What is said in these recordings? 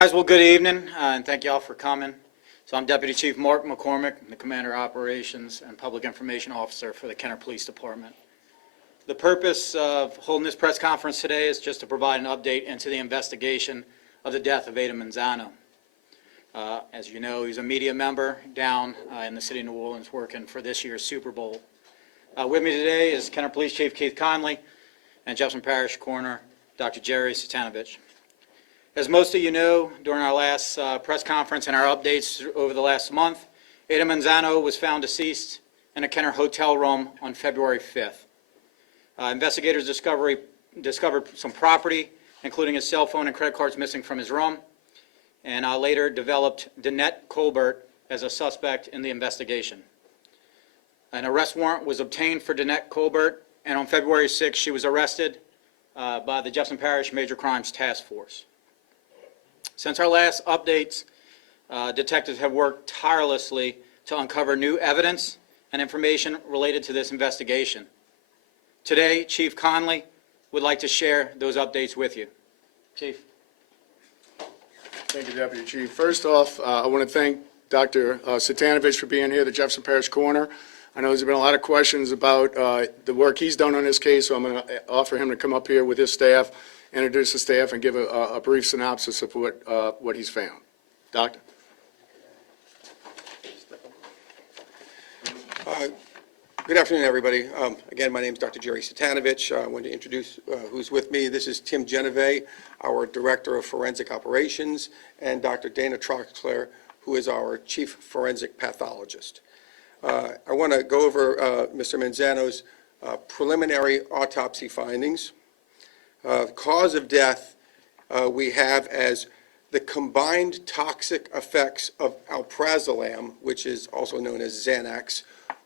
Guys, well, good evening, and thank you all for coming. So I'm Deputy Chief Mark McCormick, the Commander Operations and Public Information Officer for the Kenner Police Department. The purpose of holding this press conference today is just to provide an update into the investigation of the death of Adan Manzano. As you know, he's a media member down in the city of New Orleans working for this year's Super Bowl. With me today is Kenner Police Chief Keith Conley and Jefferson Parish Coroner Dr. Jerry Satanovich. As most of you know, during our last press conference and our updates over the last month, Adan Manzano was found deceased in a Kenner hotel room on February 5th. Investigators discovered some property, including his cell phone and credit cards, missing from his room, and later developed Danette Colbert as a suspect in the investigation. An arrest warrant was obtained for Danette Colbert, and on February 6th, she was arrested by the Jefferson Parish Major Crimes Task Force. Since our last updates, detectives have worked tirelessly to uncover new evidence and information related to this investigation. Today, Chief Conley would like to share those updates with you. Chief. Thank you, Deputy Chief. First off, I want to thank Dr. Satanovich for being here, the Jefferson Parish Coroner. I know there's been a lot of questions about the work he's done on this case, so I'm going to offer him to come up here with his staff, introduce the staff, and give a brief synopsis of what he's found. Doctor? Good afternoon, everybody. Again, my name is Dr. Jerry Satanovich. I want to introduce who's with me. This is Tim Geneve, our Director of Forensic Operations, and Dr. Dana Troxler, who is our Chief Forensic Pathologist. I want to go over Mr. Manzano's preliminary autopsy findings. Cause of death we have as the combined toxic effects of alprazolam, which is also known as Xanax,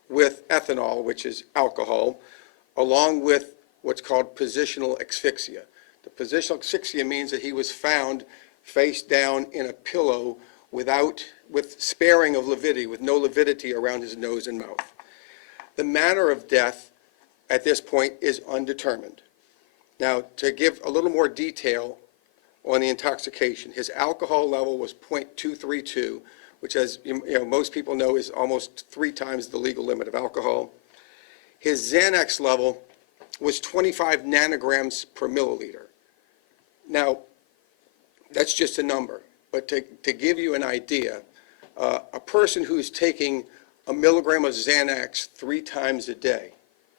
with ethanol, which is alcohol, along with what's called positional asphyxia. The positional asphyxia means that he was found face down in a pillow with sparing of lividity, with no lividity around his nose and mouth. The manner of death at this point is undetermined. Now, to give a little more detail on the intoxication, his alcohol level was 0.232, which, as most people know, is almost 3 times the legal limit of alcohol. His Xanax level was 25 nanograms per milliliter. Now, that's just a number, but to give you an idea, a person who's taking a milligram of Xanax 3 times a day,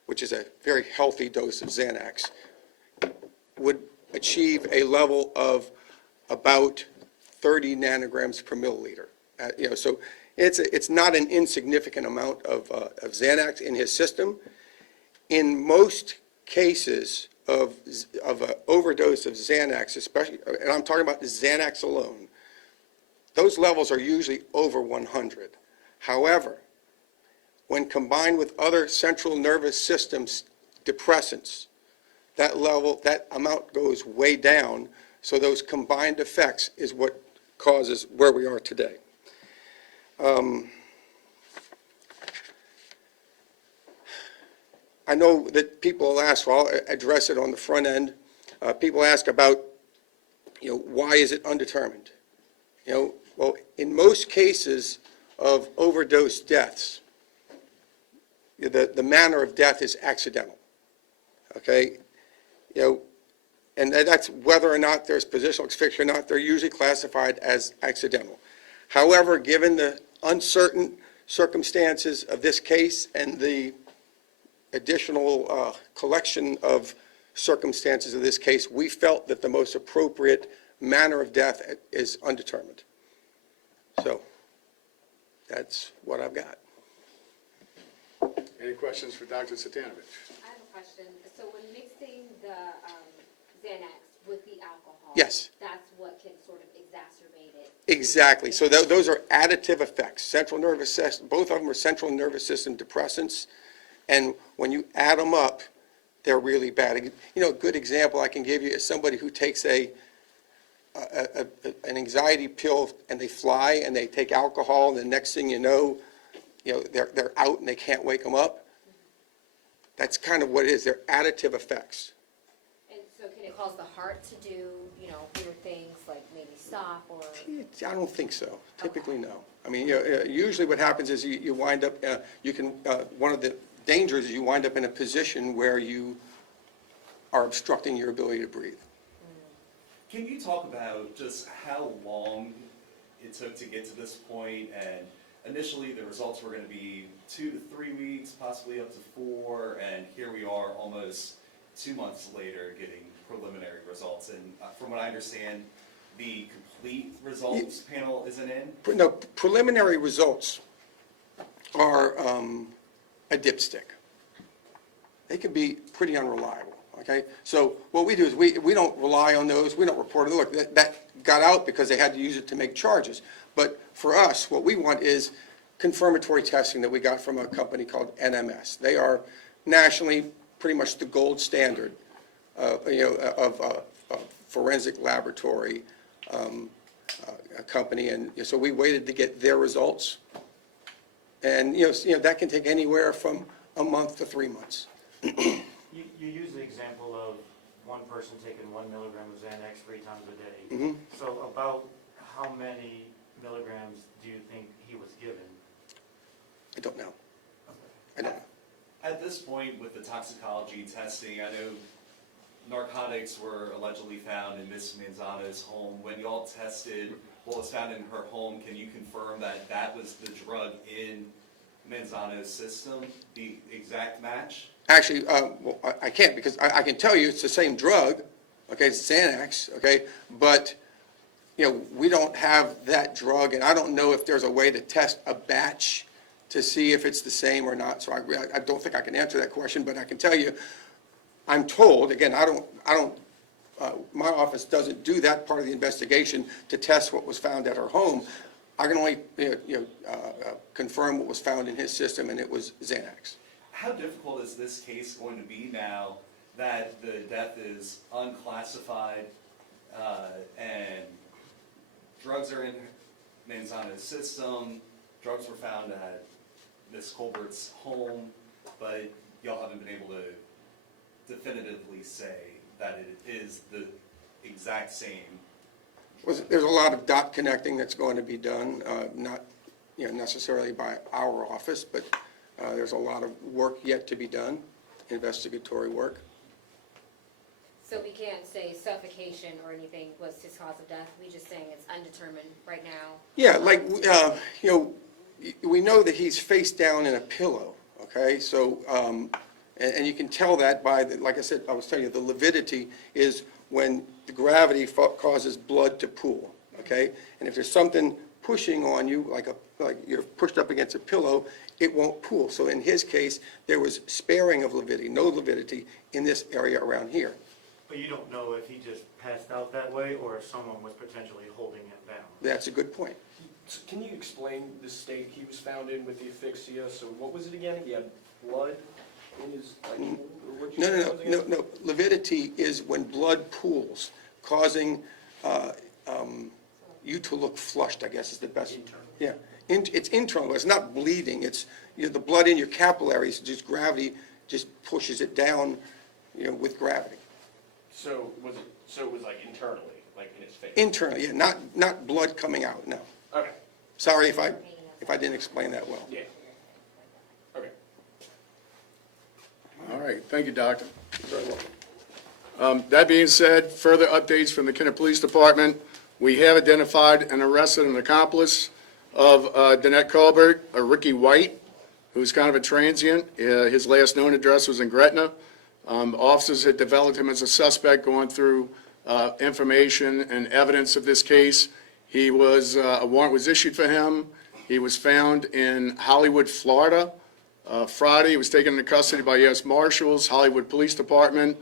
which is a very healthy dose of Xanax, would achieve a level of about 30 nanograms per milliliter. So it's not an insignificant amount of Xanax in his system. In most cases of an overdose of Xanax, especially, and I'm talking about the Xanax alone, those levels are usually over 100. However, when combined with other central nervous system depressants, that amount goes way down, so those combined effects is what causes where we are today. I know that people will ask, well, I'll address it on the front end. People ask about, why is it undetermined? Well, in most cases of overdose deaths, the manner of death is accidental, okay? And that's whether or not there's positional asphyxia or not, they're usually classified as accidental. However, given the uncertain circumstances of this case and the additional collection of circumstances of this case, we felt that the most appropriate manner of death is undetermined. So that's what I've got. Any questions for Dr. Satanovich? I have a question. So when mixing the Xanax with the alcohol, Yes. That's what can sort of exacerbate it. Exactly. So those are additive effects. Central nervous system, both of them are central nervous system depressants, and when you add them up, they're really bad. A good example I can give you is somebody who takes an anxiety pill and they fly and they take alcohol, and the next thing you know, they're out and they can't wake them up. That's kind of what it is. They're additive effects. And so can it cause the heart to do, weird things like maybe off, or? I don't think so. Typically, no. I mean, usually what happens is you wind up, one of the dangers is you wind up in a position where you are obstructing your ability to breathe. Can you talk about just how long it took to get to this point? And initially, the results were going to be 2 to 3 weeks, possibly up to 4, and here we are almost 2 months later getting preliminary results. And from what I understand, the complete results panel isn't in? No, preliminary results are a dipstick. They can be pretty unreliable, okay? So what we do is we don't rely on those, we don't report it. Look, that got out because they had to use it to make charges. But for us, what we want is confirmatory testing that we got from a company called NMS. They are nationally pretty much the gold standard, of forensic laboratory a company, and so we waited to get their results. And, that can take anywhere from a month to 3 months. You use the example of one person taking 1 milligram of Xanax 3 times a day. Mhm. So about how many milligrams do you think he was given? I don't know. I don't know. At this point, with the toxicology testing, I know narcotics were allegedly found in Ms. Manzano's home. When y'all tested what was found in her home, can you confirm that that was the drug in Manzano's system, the exact match? Actually, well, I can't, because I can tell you it's the same drug, okay, it's Xanax, okay, but, we don't have that drug, and I don't know if there's a way to test a batch to see if it's the same or not, so I don't think I can answer that question, but I can tell you, I'm told, again, my office doesn't do that part of the investigation to test what was found at her home. I can only, confirm what was found in his system, and it was Xanax. How difficult is this case going to be now that the death is unclassified and drugs are in Manzano's system, drugs were found at Ms. Colbert's home, but y'all haven't been able to definitively say that it is the exact same? There's a lot of dot connecting that's going to be done, not necessarily by our office, but there's a lot of work yet to be done, investigatory work. So we can't say suffocation or anything was his cause of death, we just saying it's undetermined right now? Yeah, we know that he's face down in a pillow, okay? So, and you can tell that by, like I said, I was telling you, the lividity is when the gravity causes blood to pool, okay? And if there's something pushing on you, like you're pushed up against a pillow, it won't pool. So in his case, there was sparing of lividity, no lividity in this area around here. But you don't know if he just passed out that way or if someone was potentially holding him down. That's a good point. So can you explain the state he was found in with the asphyxia? So what was it again? He had blood in his, like, or what you said it was again? No. Lividity is when blood pools, causing you to look flushed, I guess is the best. Internal. Yeah, it's internal. It's not bleeding. It's the blood in your capillaries. Just gravity just pushes it down, with gravity. So it was like internally, like in his face? Internally, yeah, not blood coming out. No. Okay, Sorry if I didn't explain that well. yeah. Okay. All right, thank you, Doctor. You're very welcome. That being said, further updates from the Kenner Police Department. We have identified and arrested an accomplice of Danette Colbert, Ricky White, who's kind of a transient. His last known address was in Gretna. Officers had developed him as a suspect going through information and evidence of this case. A warrant was issued for him. He was found in Hollywood, Florida. Friday, he was taken into custody by U.S. Marshals, Hollywood Police Department,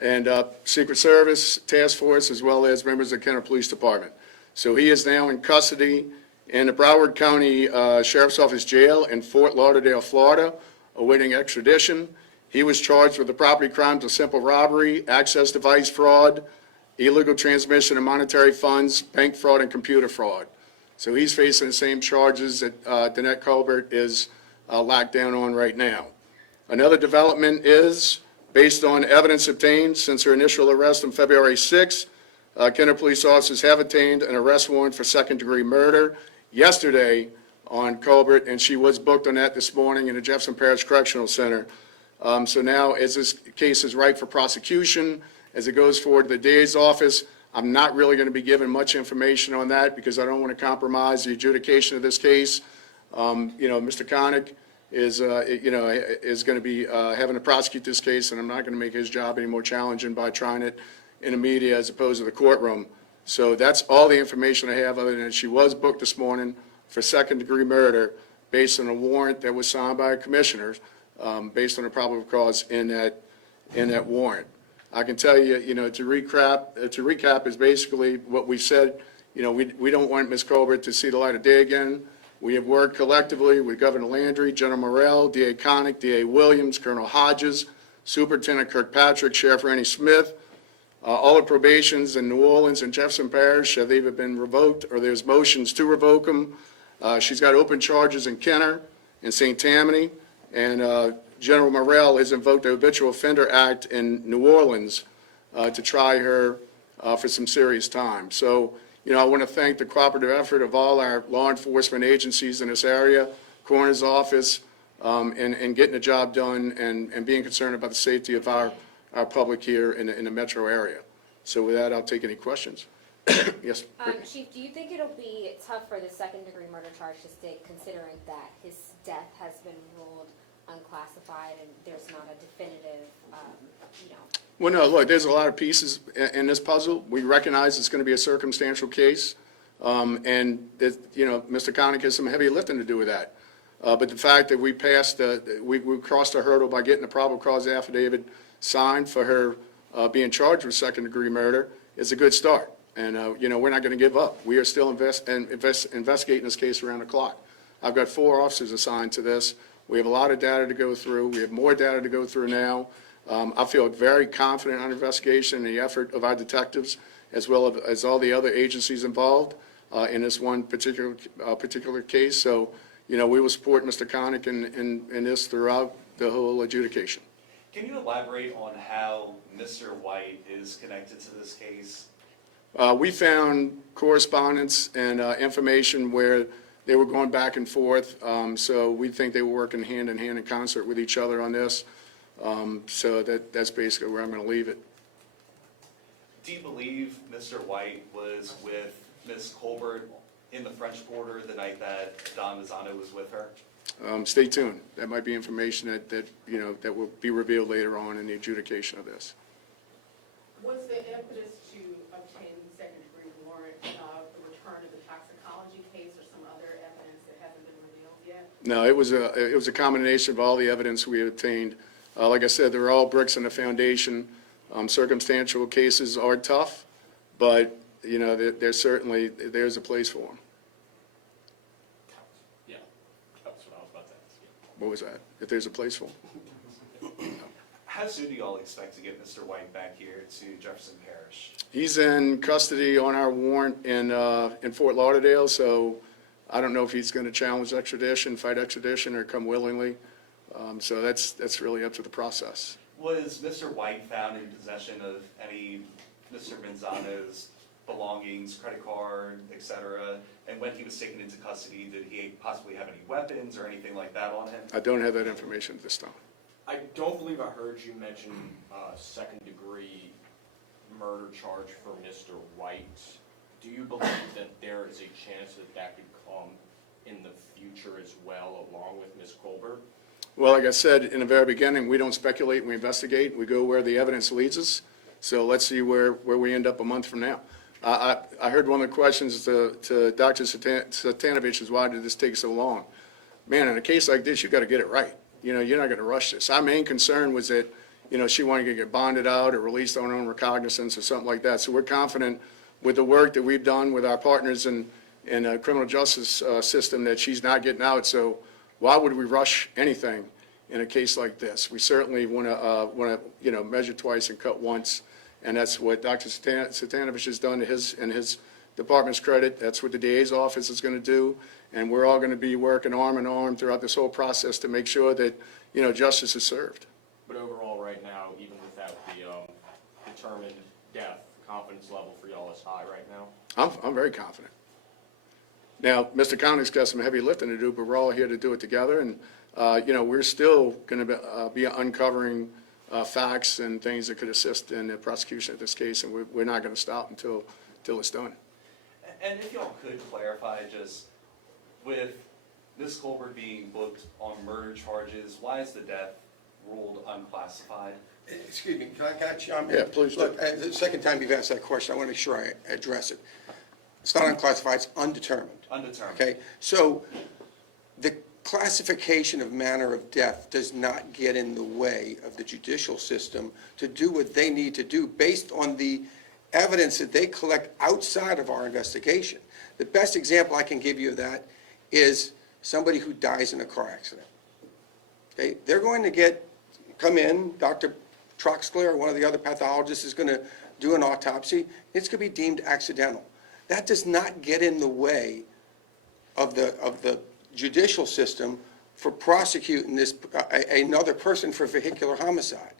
and Secret Service Task Force, as well as members of the Kenner Police Department. So he is now in custody in the Broward County Sheriff's Office Jail in Fort Lauderdale, Florida, awaiting extradition. He was charged with the property crimes of simple robbery, access device fraud, illegal transmission of monetary funds, bank fraud, and computer fraud. So he's facing the same charges that Danette Colbert is locked down on right now. Another development is, based on evidence obtained since her initial arrest on February 6th, Kenner police officers have obtained an arrest warrant for second-degree murder yesterday on Colbert, and she was booked on that this morning in the Jefferson Parish Correctional Center. So now, as this case is ripe for prosecution, as it goes forward to the DA's office, I'm not really going to be giving much information on that because I don't want to compromise the adjudication of this case. Mr. Connick is going to be having to prosecute this case, and I'm not going to make his job any more challenging by trying it in the media as opposed to the courtroom. So that's all the information I have, other than she was booked this morning for second-degree murder based on a warrant that was signed by a commissioner, based on a probable cause in that warrant. I can tell you, to recap is basically what we said. We don't want Ms. Colbert to see the light of day again. We have worked collectively with Governor Landry, General Morrell, D.A. Connick, D.A. Williams, Colonel Hodges, Superintendent Kirkpatrick, Sheriff Randy Smith. All the probations in New Orleans and Jefferson Parish have either been revoked or there's motions to revoke them. She's got open charges in Kenner and St. Tammany, and General Morrell has invoked the Habitual Offender Act in New Orleans to try her for some serious time. So, I want to thank the cooperative effort of all our law enforcement agencies in this area, coroner's office, and getting the job done and being concerned about the safety of our public here in the metro area. So with that, I'll take any questions. Yes. Chief, do you think it'll be tough for the second-degree murder charge to stick, considering that his death has been ruled unclassified and there's not a definitive, Well, no, look, there's a lot of pieces in this puzzle. We recognize it's going to be a circumstantial case, and that, Mr. Connick has some heavy lifting to do with that. But the fact that we passed, we crossed a hurdle by getting the probable cause affidavit signed for her being charged with second-degree murder is a good start. And, we're not going to give up. We are still investigating this case around the clock. I've got 4 officers assigned to this. We have a lot of data to go through. We have more data to go through now. I feel very confident on investigation and the effort of our detectives, as well as all the other agencies involved in this one particular case. So, we will support Mr. Connick in this throughout the whole adjudication. Can you elaborate on how Mr. White is connected to this case? We found correspondence and information where they were going back and forth, so we think they were working hand in hand in concert with each other on this. So that's basically where I'm going to leave it. Do you believe Mr. White was with Ms. Colbert in the French Quarter the night that Adan Manzano was with her? Stay tuned. That might be information that will be revealed later on in the adjudication of this. Was the impetus to obtain the second-degree warrant the return of the toxicology case or some other evidence that hasn't been revealed yet? No, it was a combination of all the evidence we obtained. Like I said, they're all bricks in the foundation. Circumstantial cases are tough, but there's a place for them. Yeah, that's what I was about to ask you. What was that? If there's a place for them. How soon do you all expect to get Mr. White back here to Jefferson Parish? He's in custody on our warrant in Fort Lauderdale, so I don't know if he's going to challenge extradition, fight extradition, or come willingly. So that's really up to the process. Was Mr. White found in possession of any Mr. Manzano's belongings, credit card, et cetera? And when he was taken into custody, did he possibly have any weapons or anything like that on him? I don't have that information at this time. I don't believe I heard you mention second-degree murder charge for Mr. White. Do you believe that there is a chance that that could come in the future as well, along with Ms. Colbert? Well, like I said in the very beginning, we don't speculate, we investigate, we go where the evidence leads us. So let's see where we end up a month from now. I heard one of the questions to Dr. Satanovich is, why did this take so long? Man, in a case like this, you got to get it right. You're not going to rush this. Our main concern was that, she wanted to get bonded out or released on her own recognizance or something like that. So we're confident with the work that we've done with our partners in the criminal justice system that she's not getting out. So why would we rush anything in a case like this? We certainly want to measure twice and cut once, and that's what Dr. Satanovich has done to his department's credit. That's what the DA's office is going to do, and we're all going to be working arm in arm throughout this whole process to make sure that justice is served. But overall, right now, even without the determined death, confidence level for y'all as high right now? I'm very confident. Now, Mr. Connick's got some heavy lifting to do, but we're all here to do it together, and, we're still going to be uncovering facts and things that could assist in the prosecution of this case, and we're not going to stop until it's done. And if y'all could clarify, just with Ms. Colbert being booked on murder charges, why is the death ruled unclassified? Excuse me, can I chime in? Yeah, please do. Look, the second time you've asked that question, I want to make sure I address it. It's not unclassified, it's undetermined. Undetermined. Okay, so the classification of manner of death does not get in the way of the judicial system to do what they need to do based on the evidence that they collect outside of our investigation. The best example I can give you of that is somebody who dies in a car accident. Okay, they're going to come in, Dr. Troxler or one of the other pathologists is going to do an autopsy. It's going to be deemed accidental. That does not get in the way of the judicial system for prosecuting another person for vehicular homicide.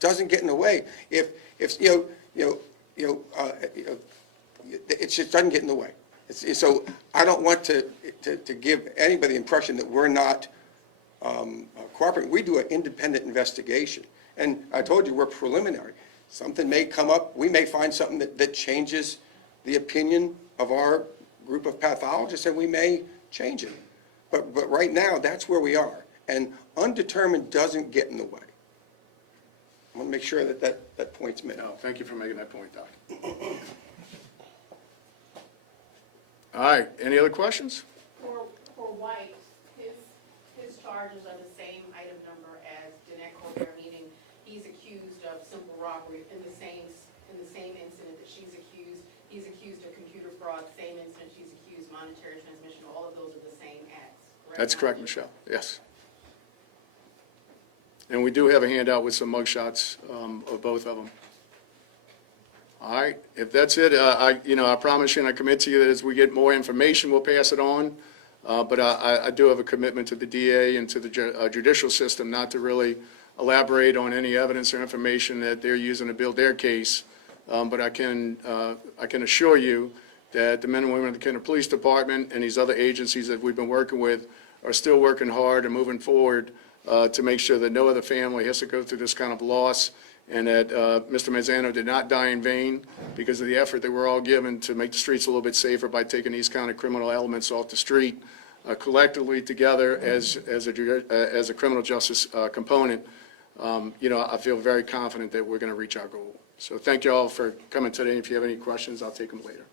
Doesn't get in the way. It just doesn't get in the way. So I don't want to give anybody the impression that we're not cooperating. We do an independent investigation. And I told you, we're preliminary. Something may come up, we may find something that changes the opinion of our group of pathologists, and we may change it. But right now, that's where we are. And undetermined doesn't get in the way. I want to make sure that point's made. No, thank you for making that point, Doc. All right, any other questions? For White, his charges are the same item number as Danette Colbert, meaning he's accused of simple robbery in the same incident that she's accused. He's accused of computer fraud, same incident she's accused, monetary transmission. All of those are the same acts. That's correct, Michelle, yes. And we do have a handout with some mugshots of both of them. All right, if that's it, I promise you and I commit to you that as we get more information, we'll pass it on. But I do have a commitment to the DA and to the judicial system not to really elaborate on any evidence or information that they're using to build their case. But I can assure you that the men and women of the Kenner Police Department and these other agencies that we've been working with are still working hard and moving forward to make sure that no other family has to go through this kind of loss, and that Mr. Manzano did not die in vain because of the effort that we're all given to make the streets a little bit safer by taking these kind of criminal elements off the street collectively together as a criminal justice component. I feel very confident that we're going to reach our goal. So thank you all for coming today. If you have any questions, I'll take them later.